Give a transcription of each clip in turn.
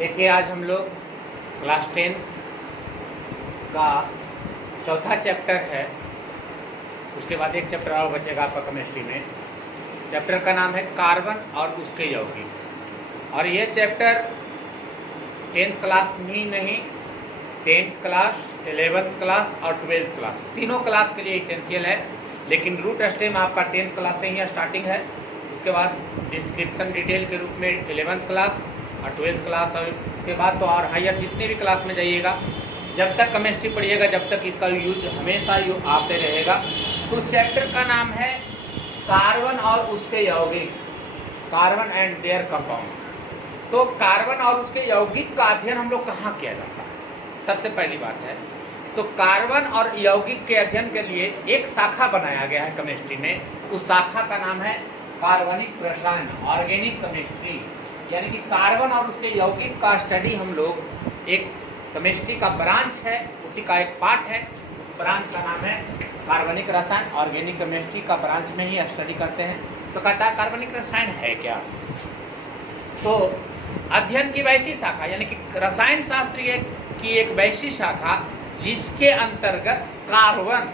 देखिए आज हम लोग क्लास 10 का चौथा चैप्टर है। उसके बाद एक चैप्टर और बचेगा आपका केमिस्ट्री में। चैप्टर का नाम है कार्बन और उसके यौगिक। और ये चैप्टर 10th क्लास में नहीं, 10th क्लास, 11th क्लास और 12th क्लास तीनों क्लास के लिए इसेंशियल है। लेकिन रूट स्टेम आपका 10th क्लास से ही स्टार्टिंग है। उसके बाद डिस्क्रिप्शन डिटेल के रूप में 11th क्लास और 12th क्लास, और उसके बाद तो और हायर जितने भी क्लास में जाइएगा, जब तक केमिस्ट्री पढ़िएगा जब तक इसका यूज हमेशा आते रहेगा। तो उस चैप्टर का नाम है कार्बन और उसके यौगिक, कार्बन एंड देयर कंपाउंड। तो कार्बन और उसके यौगिक का अध्ययन हम लोग कहाँ किया जाता है? सबसे पहली बात है तो कार्बन और यौगिक के अध्ययन के लिए एक शाखा बनाया गया है केमिस्ट्री में। उस शाखा का नाम है कार्बनिक रसायन, ऑर्गेनिक केमिस्ट्री। यानी कि कार्बन और उसके यौगिक का स्टडी हम लोग एक केमिस्ट्री का ब्रांच है, उसी का एक पार्ट है। उस ब्रांच का नाम है कार्बनिक रसायन। ऑर्गेनिक केमिस्ट्री का ब्रांच में ही स्टडी करते हैं। तो कहता है कार्बनिक रसायन है क्या? तो अध्ययन की वैसी शाखा, यानी कि रसायन शास्त्र की एक वैसी शाखा जिसके अंतर्गत कार्बन,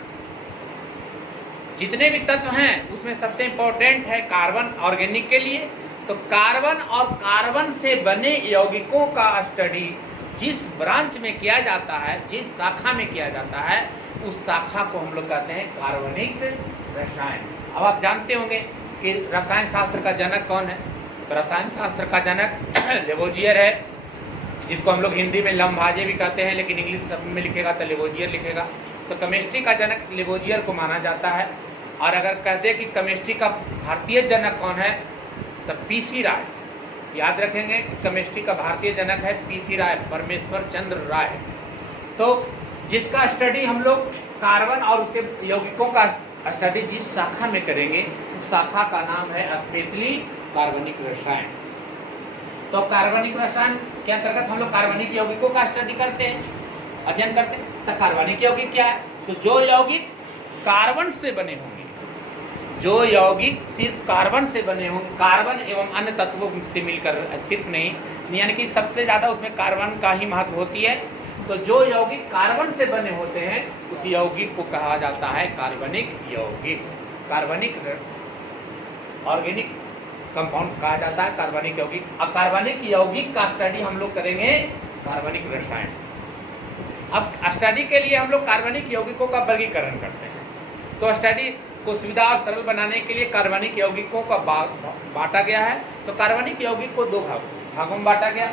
जितने भी तत्व हैं उसमें सबसे इंपॉर्टेंट है कार्बन ऑर्गेनिक के लिए। तो कार्बन और कार्बन से बने यौगिकों का स्टडी जिस ब्रांच में किया जाता है, जिस शाखा में किया जाता है, उस शाखा को हम लोग कहते हैं कार्बनिक रसायन। अब आप जानते होंगे कि रसायन शास्त्र का जनक कौन है? तो रसायन शास्त्र का जनक लेवोजियर है, जिसको हम लोग हिंदी में लम्बाजे भी कहते हैं, लेकिन इंग्लिश शब्द में लिखेगा तो लेवोजियर लिखेगा। तो केमिस्ट्री का जनक लेवोजियर को माना जाता है। और अगर कहते हैं कि केमिस्ट्री का भारतीय जनक कौन है, तो पीसी राय। याद रखेंगे, केमिस्ट्री का भारतीय जनक है पीसी राय, परमेश्वर चंद्र राय। तो जिसका स्टडी हम लोग कार्बन और उसके यौगिकों का स्टडी जिस शाखा में करेंगे, उस शाखा का नाम है स्पेशली कार्बनिक रसायन। तो कार्बनिक रसायन के अंतर्गत हम लोग कार्बनिक यौगिकों का स्टडी करते हैं, अध्ययन करते हैं। तो कार्बनिक यौगिक क्या है? तो जो यौगिक कार्बन से बने होंगे, जो यौगिक सिर्फ कार्बन से बने होंगे, कार्बन एवं अन्य तत्वों से मिलकर, सिर्फ नहीं, यानी कि सबसे ज्यादा उसमें कार्बन का ही महत्व होती है। तो जो यौगिक कार्बन से बने होते हैं उस यौगिक को कहा जाता है कार्बनिक यौगिक। कार्बनिक ऑर्गेनिक कंपाउंड कहा जाता है कार्बनिक यौगिक। अब कार्बनिक यौगिक का स्टडी हम लोग करेंगे कार्बनिक रसायन। अब स्टडी के लिए हम लोग कार्बनिक यौगिकों का वर्गीकरण करते हैं। तो स्टडी को सुविधा और सरल बनाने के लिए कार्बनिक यौगिकों का बांटा गया है। तो कार्बनिक यौगिक को दो भागों में बांटा गया।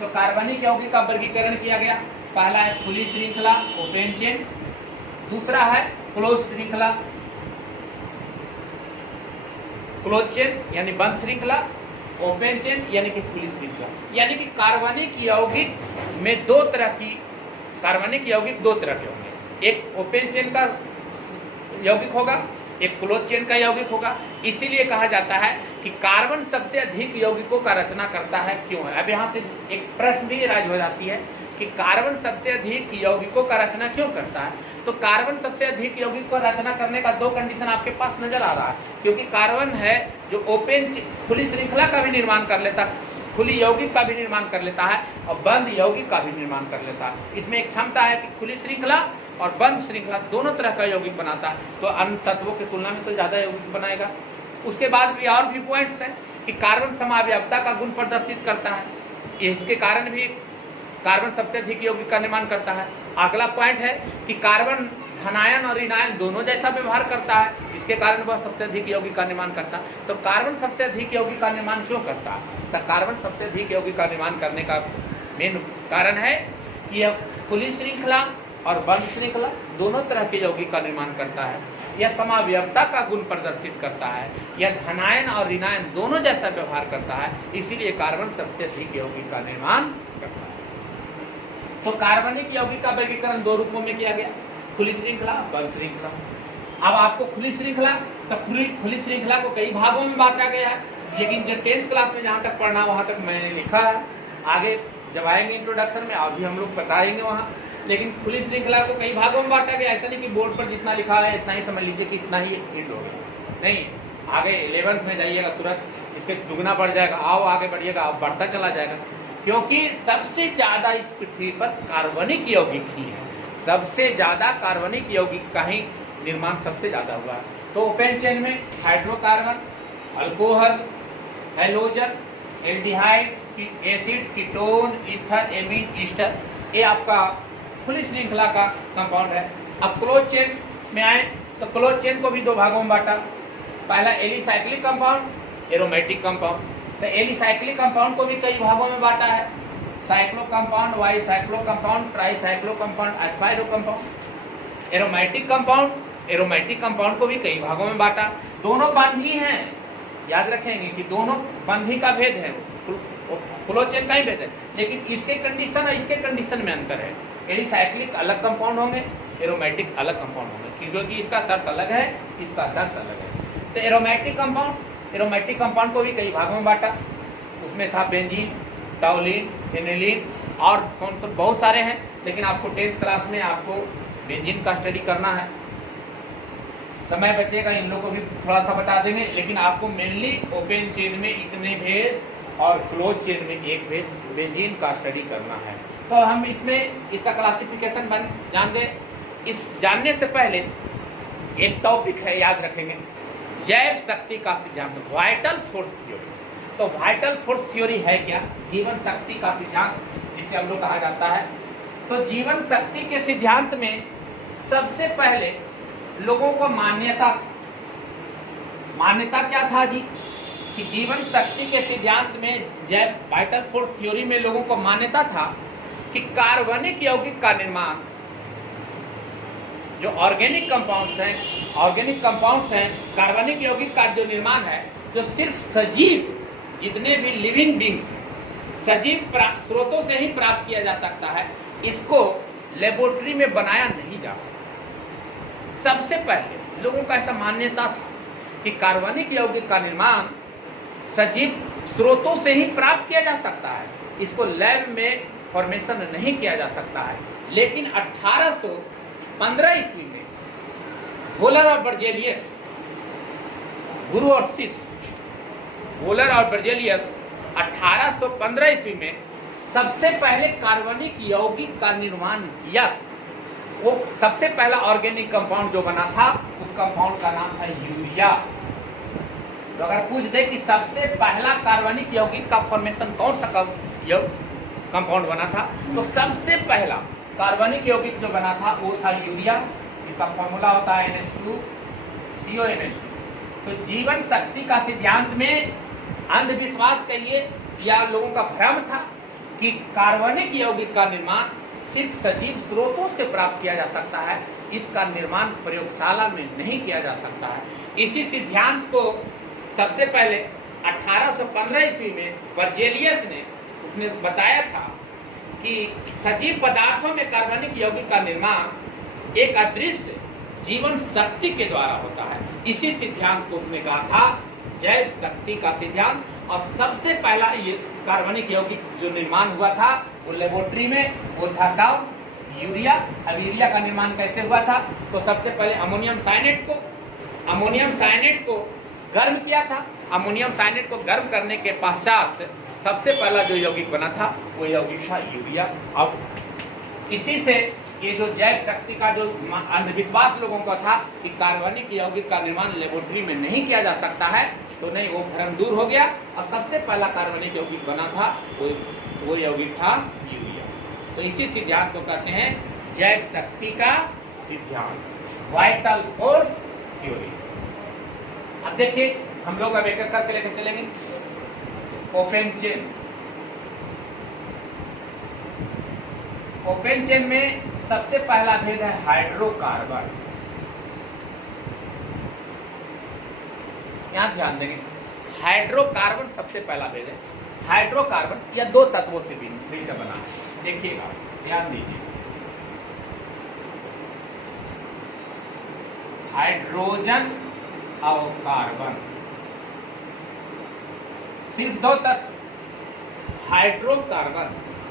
तो कार्बनिक यौगिक का वर्गीकरण किया गया। पहला है खुली श्रृंखला, ओपन चेन। दूसरा है क्लोज श्रृंखला, क्लोज चेन यानी बंद श्रृंखला, ओपन चेन यानी कि खुली श्रृंखला। यानी कि कार्बनिक यौगिक में दो तरह की, कार्बनिक यौगिक दो तरह के होंगे। एक ओपन चेन का यौगिक होगा, एक क्लोज चेन का यौगिक होगा। इसीलिए कहा जाता है कि कार्बन सबसे अधिक यौगिकों का रचना करता है। क्यों है? अब यहाँ से एक प्रश्न भी राज हो जाती है कि कार्बन सबसे अधिक यौगिकों का रचना क्यों करता है? तो कार्बन सबसे अधिक यौगिक को रचना करने का दो कंडीशन आपके पास नजर आ रहा है। क्योंकि कार्बन है जो ओपन खुली श्रृंखला का भी निर्माण कर लेता है, खुली यौगिक का भी निर्माण कर लेता है और बंद यौगिक का भी निर्माण कर लेता है। इसमें एक क्षमता है कि खुली श्रृंखला और बंद श्रृंखला दोनों तरह का यौगिक बनाता है। तो अन्य तत्वों की तुलना में तो ज्यादा यौगिक बनाएगा। उसके बाद भी और भी पॉइंट्स हैं कि कार्बन समावयवता का गुण प्रदर्शित करता है, इसके कारण भी कार्बन सबसे अधिक यौगिक का निर्माण करता है। अगला पॉइंट है कि कार्बन धनायन और ऋणायन दोनों जैसा व्यवहार करता है, इसके कारण वह सबसे अधिक यौगिक का निर्माण करता है। तो कार्बन सबसे अधिक यौगिक का निर्माण क्यों करता है? तो कार्बन सबसे अधिक यौगिक का निर्माण करने का मेन कारण है कि यह खुली श्रृंखला और बंद श्रृंखला दोनों तरह के यौगिक का निर्माण करता है। यह समावयवता का गुण प्रदर्शित करता है। यह धनायन और ऋणायन दोनों जैसा व्यवहार करता है, इसीलिए कार्बन सबसे अधिक यौगिक का निर्माण करता है। तो कार्बनिक यौगिक का वर्गीकरण दो रूपों में किया गया, खुली श्रृंखला, बंद श्रृंखला। अब आपको खुली श्रृंखला, तो खुली श्रृंखला को कई भागों में बांटा गया है, लेकिन जब 10th क्लास में जहाँ तक पढ़ना वहाँ तक मैंने लिखा है। आगे जब आएंगे इंट्रोडक्शन में अभी हम लोग बताएंगे वहाँ। लेकिन खुली श्रृंखला को कई भागों में बांटा गया। ऐसा नहीं कि बोर्ड पर जितना लिखा है इतना ही समझ लीजिए कि इतना ही एंड हो गया, नहीं। आगे 11th में जाइएगा तुरंत इसके दुगना बढ़ जाएगा। आओ आगे बढ़िएगा, अब बढ़ता चला जाएगा। क्योंकि सबसे ज्यादा इस पृथ्वी पर कार्बनिक यौगिक ही है, सबसे ज्यादा कार्बनिक यौगिक का ही निर्माण सबसे ज्यादा हुआ है। तो ओपन चेन में hydrocarbon, alcohol, halogen, aldehyde, acid, ketone, ether, amine, Easter, ये आपका खुली श्रृंखला का कंपाउंड है। अब क्लोज चेन में आए तो क्लोज चेन को भी दो भागों में बांटा। पहला एलिसाइक्लिक कंपाउंड, एरोमेटिक कंपाउंड। तो एलिसाइक्लिक कंपाउंड को भी कई भागों में बांटा है, cyclo compound, bicyclo compound, tricyclo compound, spiro compound. Aromatic compound को भी कई भागों में बांटा। दोनों बंध ही हैं, याद रखेंगे कि दोनों बंध ही का भेद है, क्लोज चेन का ही भेद है, लेकिन इसके कंडीशन और इसके कंडीशन में अंतर है। एलिसाइक्लिक अलग कंपाउंड होंगे, एरोमेटिक अलग कंपाउंड होंगे, क्योंकि इसका शर्त अलग है, इसका शर्त अलग है। तो एरोमेटिक कंपाउंड को भी कई भागों में बांटा। उसमें था बेंजीन, टाउलिन, एनिलीन और बहुत सारे हैं, लेकिन आपको 10th क्लास में आपको बेंजीन का स्टडी करना है। समय बचेगा, इन लोगों को भी थोड़ा सा बता देंगे, लेकिन आपको मेनली ओपन चेन में इतने भेद और क्लोज चेन में एक भेद बेंजीन का स्टडी करना है। तो हम इसमें इसका क्लासिफिकेशन जान दें। इस जानने से पहले एक टॉपिक है, याद रखेंगे, जैव शक्ति का सिद्धांत, वाइटल फोर्स थ्योरी। तो वाइटल फोर्स थ्योरी है क्या? जीवन शक्ति का सिद्धांत, जिसे हम लोग कहा जाता है। तो जीवन शक्ति के सिद्धांत में सबसे पहले लोगों को मान्यता क्या था जी, कि जीवन शक्ति के सिद्धांत में, जैव वाइटल फोर्स थ्योरी में लोगों को मान्यता था कि कार्बनिक यौगिक का निर्माण, जो ऑर्गेनिक कंपाउंड्स हैं, कार्बनिक यौगिक का जो निर्माण है, जो सिर्फ सजीव, जितने भी लिविंग बींग्स हैं, सजीव स्रोतों से ही प्राप्त किया जा सकता है। इसको लेबोरेटरी में बनाया नहीं जा सकता। सबसे पहले लोगों का ऐसा मान्यता था कि कार्बनिक यौगिक का निर्माण सजीव स्रोतों से ही प्राप्त किया जा सकता है, इसको लैब में फॉर्मेशन नहीं किया जा सकता है। लेकिन 1815 ईस्वी में वोलर और बर्जेलियस, गुरु और शिष्य, वोलर और बर्जेलियस 1815 ईस्वी में सबसे पहले कार्बनिक यौगिक का निर्माण किया। वो सबसे पहला ऑर्गेनिक कंपाउंड जो बना था, उस कंपाउंड का नाम था यूरिया। तो अगर पूछ दे कि सबसे पहला कार्बनिक यौगिक का फॉर्मेशन कौन सा कंपाउंड बना था, तो सबसे पहला कार्बनिक यौगिक जो बना था वो था यूरिया। इसका फॉर्मूला होता है NH2CONH2। तो जीवन शक्ति का सिद्धांत में अंधविश्वास कहिए या लोगों का भ्रम था कि कार्बनिक यौगिक का निर्माण सिर्फ सजीव स्रोतों से प्राप्त किया जा सकता है, इसका निर्माण प्रयोगशाला में नहीं किया जा सकता है। इसी सिद्धांत को सबसे पहले 1815 ईस्वी में बर्जेलियस ने उसने बताया था कि सजीव पदार्थों में कार्बनिक यौगिक का निर्माण एक अदृश्य जीवन शक्ति के द्वारा होता है। इसी सिद्धांत को उसने कहा था जैव शक्ति का सिद्धांत। और सबसे पहला ये कार्बनिक यौगिक जो निर्माण हुआ था वो लेबोरेटरी में, वो था यूरिया। अब यूरिया का निर्माण कैसे हुआ था? तो सबसे पहले अमोनियम साइनेट को गर्म किया था। अमोनियम साइनेट को गर्म करने के पश्चात सबसे पहला जो यौगिक बना था वो यौगिक था यूरिया। अब इसी से ये जो जैव शक्ति का जो अंधविश्वास लोगों का था कि कार्बनिक यौगिक का निर्माण लेबोरेटरी में नहीं किया जा सकता है, तो नहीं, वो भ्रम दूर हो गया और सबसे पहला कार्बनिक यौगिक बना था वो यौगिक था यूरिया। तो इसी सिद्धांत को कहते हैं जैव शक्ति का सिद्धांत, वाइटल फोर्स थ्योरी। अब देखिए हम लोग अब एक एक करके लेकर चलेंगे। ओपन चेन में सबसे पहला भेद है हाइड्रोकार्बन। यहां ध्यान देंगे, हाइड्रोकार्बन सबसे पहला भेद है। हाइड्रोकार्बन या दो तत्वों से मिलकर बना है। देखिएगा, ध्यान दीजिए, हाइड्रोजन और कार्बन, सिर्फ दो तत्व। Hydrocarbon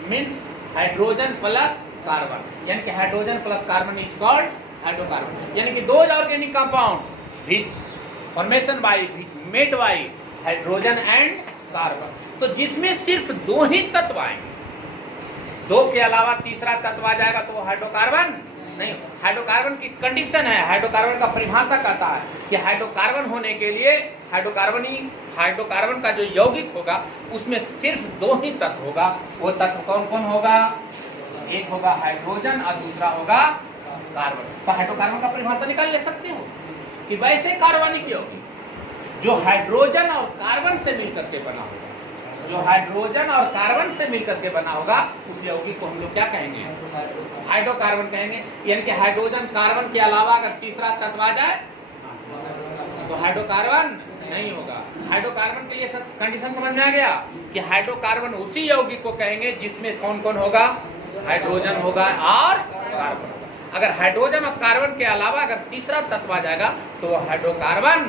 means hydrogen plus carbon, यानी कि hydrogen plus carbon is called hydrocarbon. यानी कि दो organic compounds which formation by which made by hydrogen and carbon. तो जिसमें सिर्फ दो ही तत्व आएंगे, दो के अलावा तीसरा तत्व आ जाएगा तो वो हाइड्रोकार्बन नहीं। हाइड्रोकार्बन की कंडीशन है, हाइड्रोकार्बन का परिभाषा कहता है कि हाइड्रोकार्बन होने के लिए हाइड्रोकार्बन का जो यौगिक होगा उसमें सिर्फ दो ही तत्व होगा। वो तत्व कौन कौन होगा? एक होगा हाइड्रोजन और दूसरा होगा कार्बन। तो हाइड्रोकार्बन का परिभाषा निकाल ले सकते हो कि वैसे कार्बनिक यौगिक जो हाइड्रोजन और कार्बन से मिलकर के बना होगा, जो हाइड्रोजन और कार्बन से मिलकर के बना होगा उस यौगिक को हम लोग क्या कहेंगे? हाइड्रोकार्बन कहेंगे। यानी कि हाइड्रोजन कार्बन के अलावा अगर तीसरा तत्व आ जाए तो हाइड्रोकार्बन नहीं होगा। हाइड्रोकार्बन के लिए कंडीशन समझ में आ गया कि हाइड्रोकार्बन उसी यौगिक को कहेंगे जिसमें कौन कौन होगा? हाइड्रोजन होगा और कार्बन होगा। अगर हाइड्रोजन और कार्बन के अलावा अगर तीसरा तत्व आ जाएगा तो हाइड्रोकार्बन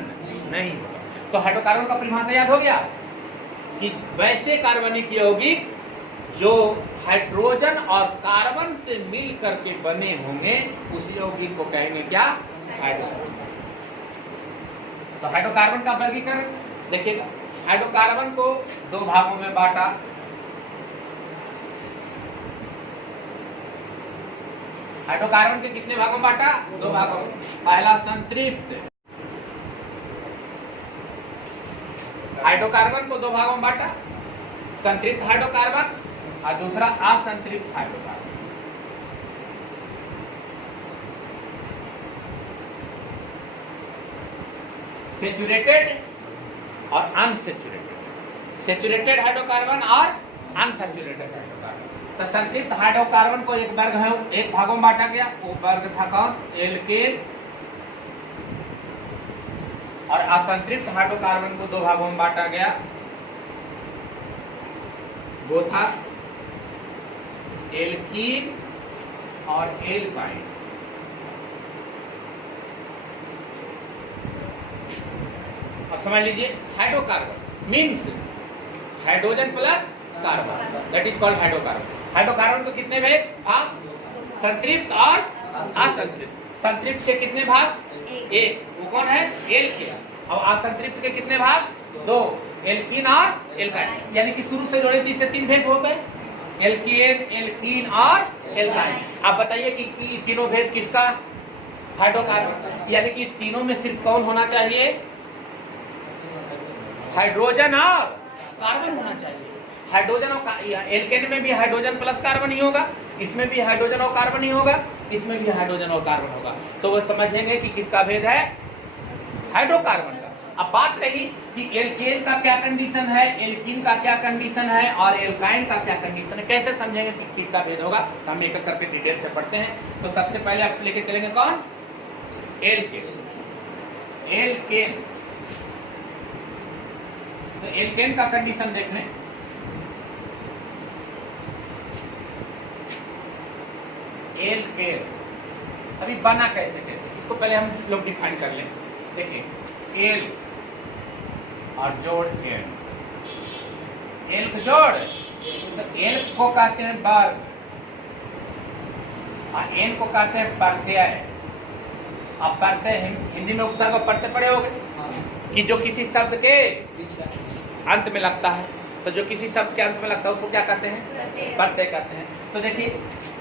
नहीं होगा। तो हाइड्रोकार्बन का परिभाषा याद हो गया कि वैसे कार्बनिक यौगिक जो हाइड्रोजन और कार्बन से मिल करके बने होंगे उस यौगिक को कहेंगे क्या? हाइड्रोकार्बन। तो हाइड्रोकार्बन का वर्गीकरण देखिएगा। हाइड्रोकार्बन को दो भागों में बांटा। हाइड्रोकार्बन के कितने भागों में बांटा? दो भागों में। पहला संतृप्त हाइड्रोकार्बन को दो भागों में बांटा, संतृप्त हाइड्रोकार्बन और दूसरा असंतृप्त हाइड्रोकार्बन। सेचुरेटेड और अनसेचुरेटेड, सेचुरेटेड हाइड्रोकार्बन और अनसेचुरेटेड हाइड्रोकार्बन। तो संतृप्त हाइड्रोकार्बन को एक वर्ग है, एक भागों में बांटा गया। वो वर्ग था कौन? एल्केन। और असंतृप्त हाइड्रोकार्बन को दो भागों में बांटा गया। वो था एल्कीन और एल्काइन। अब समझ लीजिए, hydrocarbon means hydrogen plus carbon, that is called hydrocarbon. Hydrocarbon को कितने भाग? संतृप्त और असंतृप्त। संतृप्त से कितने भाग? एक। वो कौन है? एल्केन। और असंतृप्त के कितने भाग? दो, एल्कीन और एल्काइन। यानी कि शुरू से जोड़े तो इसके तीन भेद हो गए, एल्केन, एल्कीन और एल्काइन। आप बताइए कि तीनों भेद किसका? हाइड्रोकार्बन। यानी कि तीनों में सिर्फ कौन होना चाहिए? हाइड्रोजन और कार्बन होना चाहिए। हाइड्रोजन और एल्केन में भी हाइड्रोजन प्लस कार्बन ही होगा, इसमें भी हाइड्रोजन और कार्बन ही होगा, इसमें भी हाइड्रोजन और कार्बन होगा। तो वो समझेंगे कि किसका भेद है? हाइड्रोकार्बन का। अब बात रही कि एल्केन का क्या कंडीशन है, एल्कीन का क्या कंडीशन है और एल्काइन का क्या कंडीशन है, कैसे समझेंगे कि किसका भेद होगा? तो हम एक एक करके डिटेल से पढ़ते हैं। तो सबसे पहले आप लेके चलेंगे कौन? एल्केन। एल्केन, तो एल्केन का कंडीशन देख लें। एल्केन अभी बना कैसे कैसे, इसको पहले हम लोग डिफाइन कर लें। देखिए, एल और जोड़ एन, एल जोड़, तो एल को कहते हैं वर्ग और एन को कहते हैं प्रत्यय। अब प्रत्यय हिंदी में उपसर्ग और प्रत्यय पढ़े होंगे कि जो किसी शब्द के अंत में लगता है, तो जो किसी शब्द के अंत में लगता है उसको क्या कहते हैं? प्रत्यय कहते हैं। तो देखिए,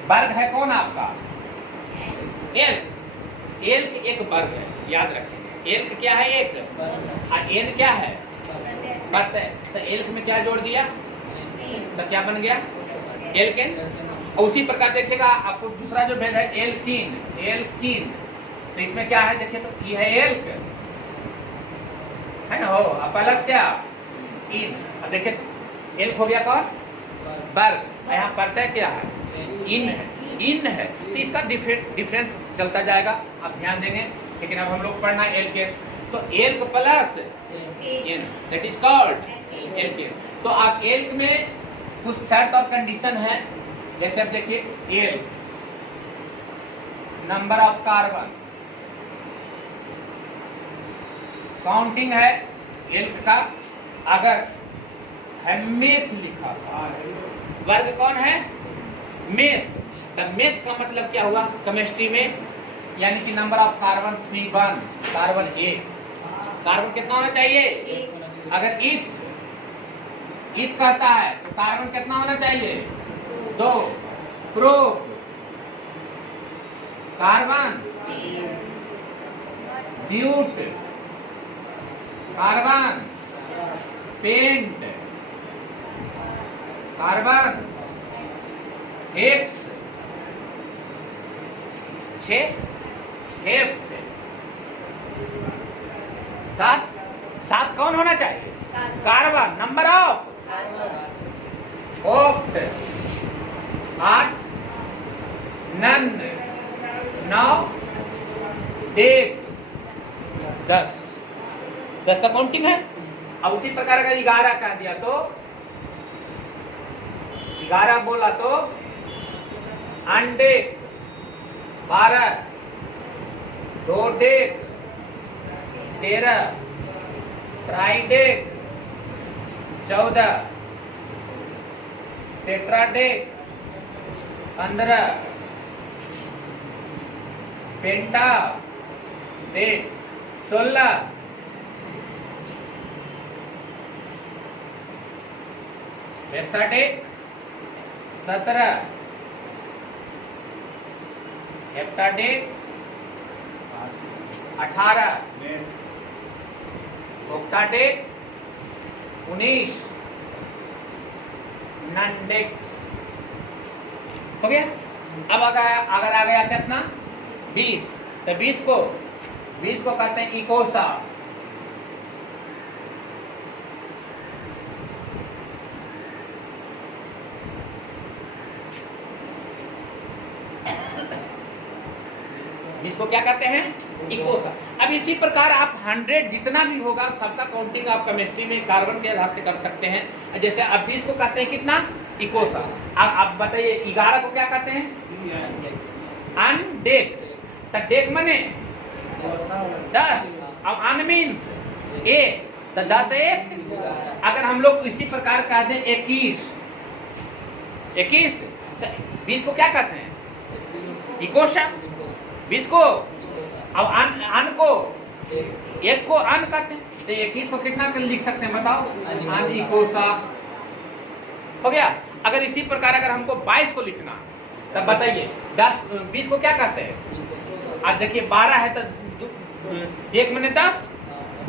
वर्ग है कौन आपका? एल। एल एक वर्ग है, याद रखें। एल क्या है? एक। और एन क्या है? प्रत्यय। तो एल में क्या जोड़ दिया तो क्या बन गया? एल्केन। और उसी प्रकार देखिएगा आपको दूसरा जो भेद है एल्कीन। एल्कीन तो इसमें क्या है? देखिए, तो ये है एल्क, है ना, हो प्लस क्या? इन। अब देखिए, एल्क हो गया कौन? वर्ग। यहाँ प्रत्यय क्या है? इन है। इन है, तो इसका डिफरेंस चलता जाएगा, आप ध्यान देंगे। लेकिन अब हम लोग पढ़ना एल्केन। तो alk plus ene, that is called alkene. तो आप एल्क में कुछ शर्त और कंडीशन है। जैसे अब देखिए, L number of carbon, counting है एल्क का। अगर है मेथ लिखा, वर्ग कौन है? मेथ। तब मेथ का मतलब क्या हुआ केमिस्ट्री में? यानी कि number of carbon C1, carbon 1। Carbon कितना होना चाहिए? अगर इथ ईथ कहता है तो कार्बन कितना होना चाहिए? 2। Prop carbon, but carbon, pent carbon, hex 6, hept 7 कौन होना चाहिए? Carbon. Number of oct 8, non 9, dec 10 का काउंटिंग है। अब उसी प्रकार का 11 कह दिया तो 11 बोला तो अनडेक 12, 2 डेक 13, ट्राइडेक 14, टेट्राडेक 15, पेंटा डेक 16, हेक्साडेक 17, हेप्टाडेक 18, ऑक्टाडेक 19, ननडेक हो गया। अब अगर आ गया कितना? 20। तो 20 को कहते हैं इकोसा। इसको क्या कहते हैं? इकोसा। अब इसी प्रकार आप 100 जितना भी होगा सबका काउंटिंग आप केमिस्ट्री में कार्बन के आधार से कर सकते हैं। जैसे अब 20 को कहते हैं कितना? इकोसा। अब बताइए 11 को क्या कहते हैं? अनडेक। तो डेक माने 10। अब अन मीन्स 1, तो 10 1। अगर हम लोग इसी प्रकार कहते हैं 21, तो 20 को क्या कहते हैं? इकोसा। 20 को अब अन को 1 को अन कहते हैं, तो 21 को कितना लिख सकते हैं बताओ? अन इकोसा हो गया। अगर इसी प्रकार अगर हमको 22 को लिखना तब बताइए 20 को क्या कहते हैं? आज देखिए 12 है तो 1 मने 10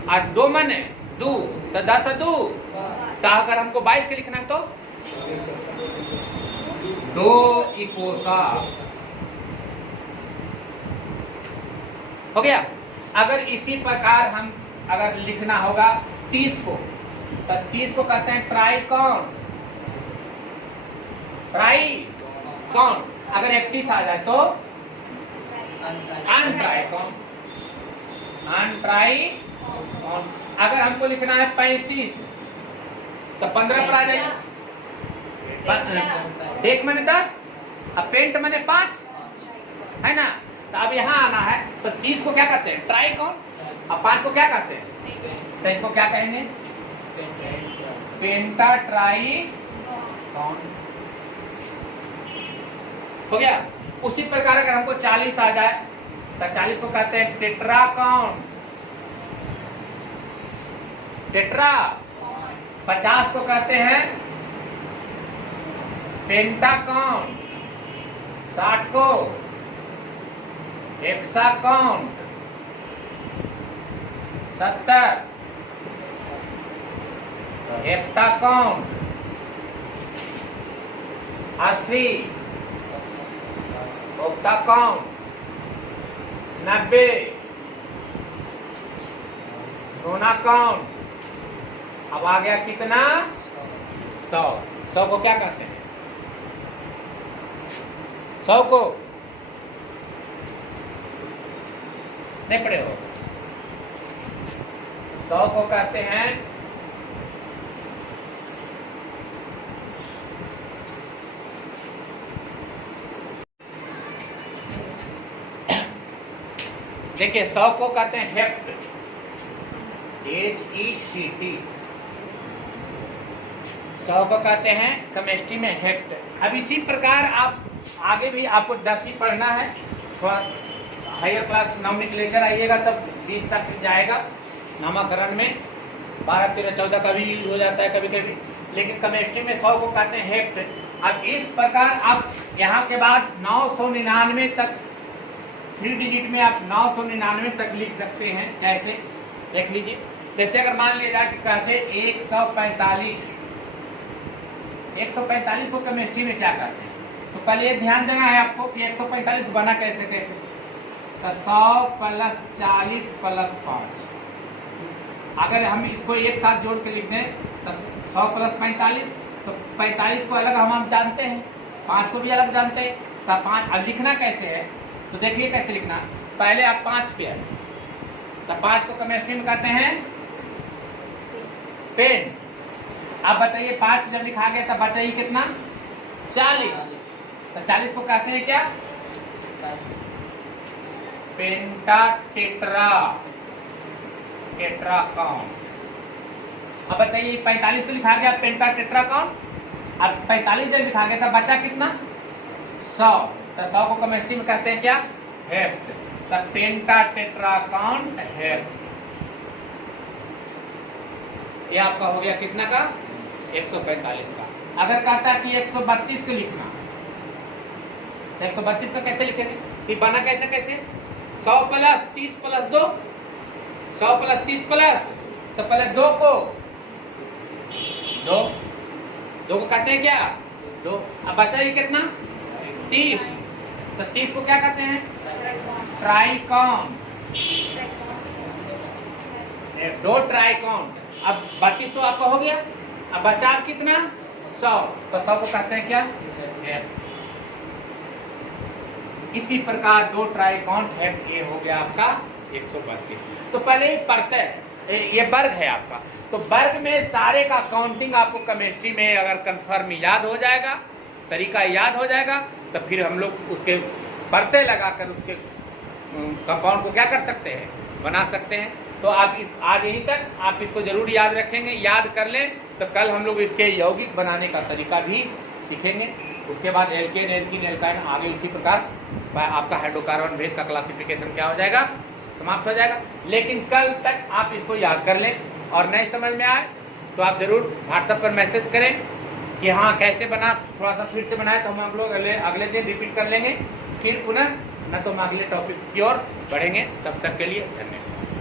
और 2 मने 2, तो 10 है 2। तो अगर हमको 22 के लिखना है तो 2 इकोसा हो गया। अगर इसी प्रकार हम अगर लिखना होगा 30 को, तो 30 को कहते हैं ट्राइकॉन। ट्राइकॉन। अगर 31 आ जाए तो अनट्राइकॉन। अनट्राइकॉन। अगर हमको लिखना है 35 तो 15 पर आ जाए। डेक मैंने 10, अब पेंट मैंने 5 है ना। तो अब यहाँ आना है तो 30 को क्या कहते हैं? ट्राइकॉन। अब 5 को क्या कहते हैं? तो इसको क्या कहेंगे? पेंटा ट्राइकॉन हो गया। उसी प्रकार अगर हमको 40 आ जाए तो 40 को कहते हैं टेट्राकॉन। टेट्रा। 50 को कहते हैं पेंटाकॉन। 60 को हेक्साकॉन। 70 हेप्टाकॉन। 80 ऑक्टाकॉन। 90 नोनाकॉन। अब आ गया कितना? 100। 100 को क्या कहते हैं? 100 को नहीं पढ़े हो? 100 को कहते हैं देखिए 100 को कहते हैं हेक्ट। HECT। 100 को कहते हैं केमिस्ट्री में हेक्ट। अब इसी प्रकार आप आगे भी आपको 10 ही पढ़ना है। थोड़ा हायर क्लास नॉमेनक्लेचर आइएगा तब 20 तक जाएगा नामकरण में। 12, 13, 14 का भी यूज हो जाता है कभी कभी, लेकिन केमिस्ट्री में 100 को कहते हैं हेक्ट। अब इस प्रकार आप यहाँ के बाद 999 तक 3 डिजिट में आप 999 तक लिख सकते हैं। कैसे देख लीजिए, जैसे अगर मान लिया जाए कि कहते 145 को केमिस्ट्री में क्या कहते हैं, तो पहले ये ध्यान देना है आपको कि 145 बना कैसे कैसे, तो 100 + 40 + 5। अगर हम इसको एक साथ जोड़ के लिख दें तो 100 + 45, तो 45 को अलग हम जानते हैं, 5 को भी अलग जानते हैं। तो 5 अब लिखना कैसे है, तो देखिए कैसे लिखना। पहले आप 5 पे आए, तो 5 को केमिस्ट्री में कहते हैं पेन। अब बताइए 5 जब लिखा गया तब बचा ही कितना, 40। तो 40 को कहते हैं क्या, पेंटाटेट्रा, टेट्राकॉन। अब बताइए 45 तो लिखा गया पेंटाटेट्राकॉन, अब 45 जब लिखा गया तब बचा कितना, 100। तो 100 को केमिस्ट्री में कहते हैं क्या, हेप्ट। तो पेंटाटेट्राकॉन हेप्ट। ये आपका हो गया कितना का, 145 का। अगर कहता है कि 132 को लिखना, तो 132 का कैसे लिखेंगे, कि बना कैसे कैसे, 100 + 30 + 2, 100 + 30 +, तो पहले 2 को कहते हैं क्या, 2। अब बचा ये कितना, 30। तो 30 को क्या कहते हैं, ट्राइकॉन, 2 ट्राइकॉन। अब 32 तो आपका हो गया, अब बचा आप कितना, 100। तो 100 को कहते हैं क्या, इसी प्रकार 2 ट्राइकॉन हेप्ट। ये हो गया आपका 132। तो पहले पढ़ते हैं, ये वर्ग है आपका, तो वर्ग में सारे का काउंटिंग आपको केमिस्ट्री में अगर कंफर्म याद हो जाएगा, तरीका याद हो जाएगा, तो फिर हम लोग उसके पढ़ते लगाकर उसके कंपाउंड को क्या कर सकते हैं, बना सकते हैं। तो आप आज यहीं तक आप इसको जरूर याद रखेंगे, याद कर लें, तो कल हम लोग इसके यौगिक बनाने का तरीका भी सीखेंगे। उसके बाद एल्केन, एल्कीन, एल्काइन, आगे उसी प्रकार आपका हाइड्रोकार्बन भेद का क्लासिफिकेशन क्या हो जाएगा, समाप्त हो जाएगा। लेकिन कल तक आप इसको याद कर लें, और नहीं समझ में आए तो आप जरूर व्हाट्सएप पर मैसेज करें कि हाँ कैसे बना, थोड़ा सा फिर से बनाए, तो हम लोग अगले दिन रिपीट कर लेंगे, फिर पुनः न तो हम अगले टॉपिक की ओर बढ़ेंगे। तब तक के लिए धन्यवाद।